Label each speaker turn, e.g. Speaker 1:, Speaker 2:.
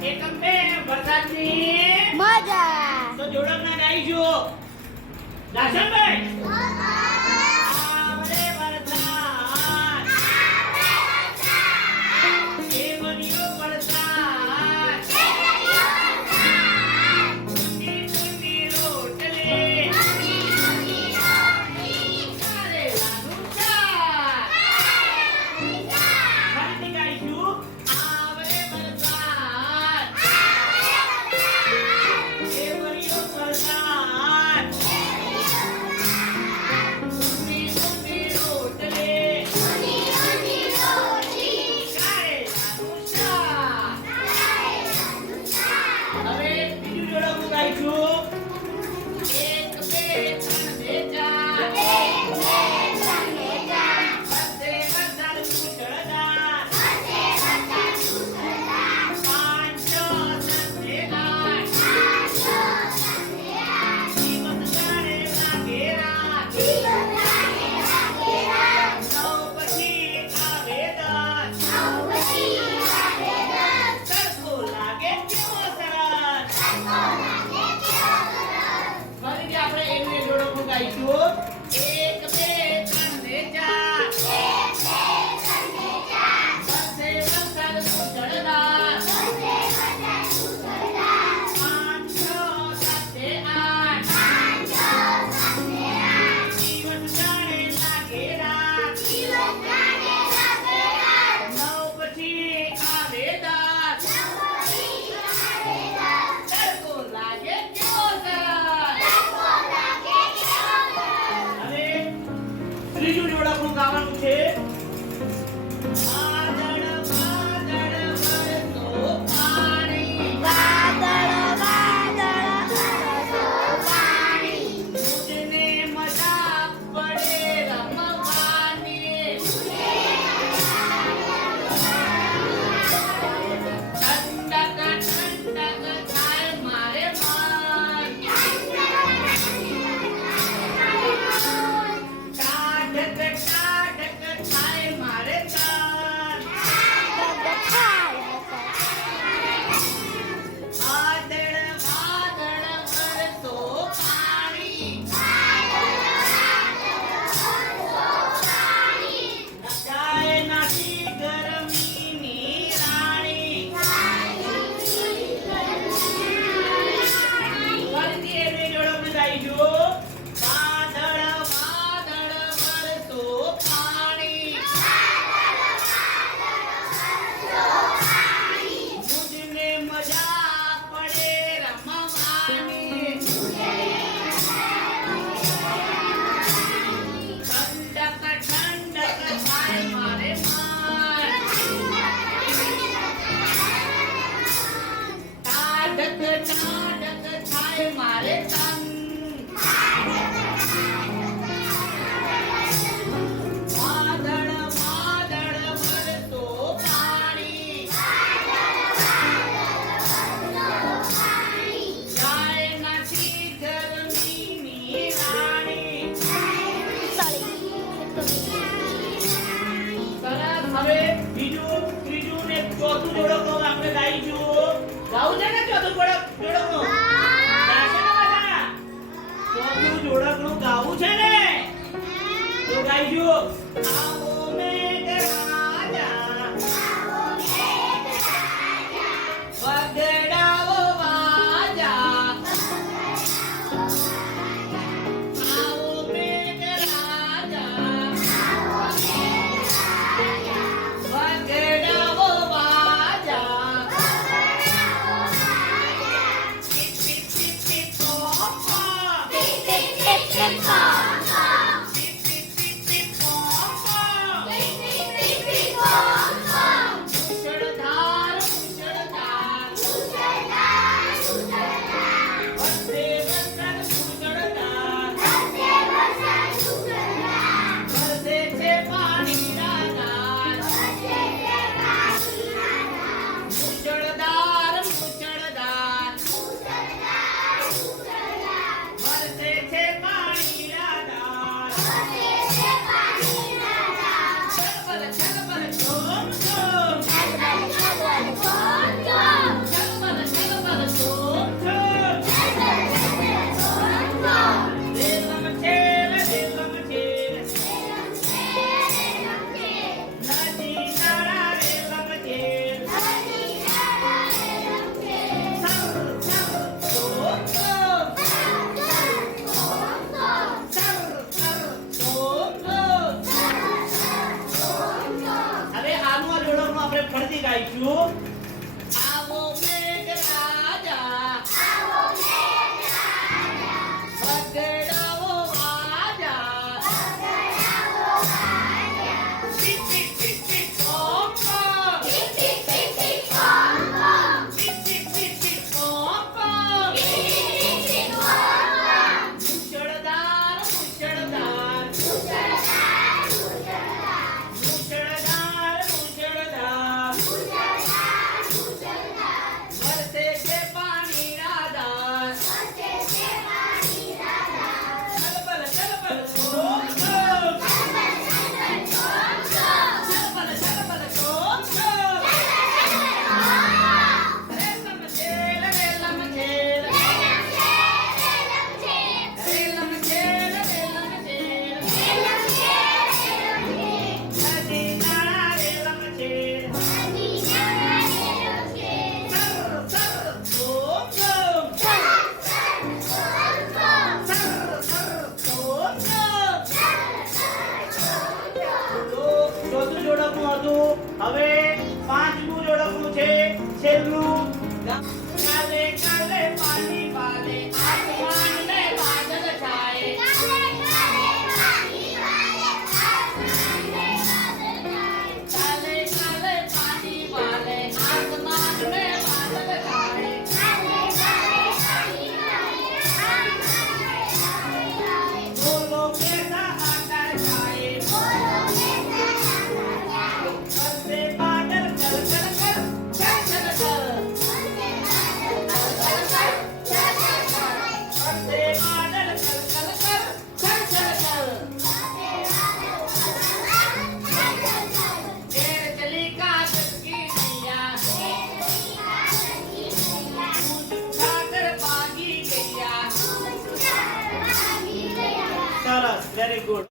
Speaker 1: એકમ બે વરસાદની.
Speaker 2: મજા.
Speaker 1: તો જોડક ના ગાઈશું દાસનભાઈ ત્રીજું જોડ આપણું ગાવાનું છે. આ જોડકનું ગાવું છે ને તો ગાઈશું હતું હવે પાંચમું જોડકું છે. છેલ્લું કાલે કાલે પાણી પાલે આસમાન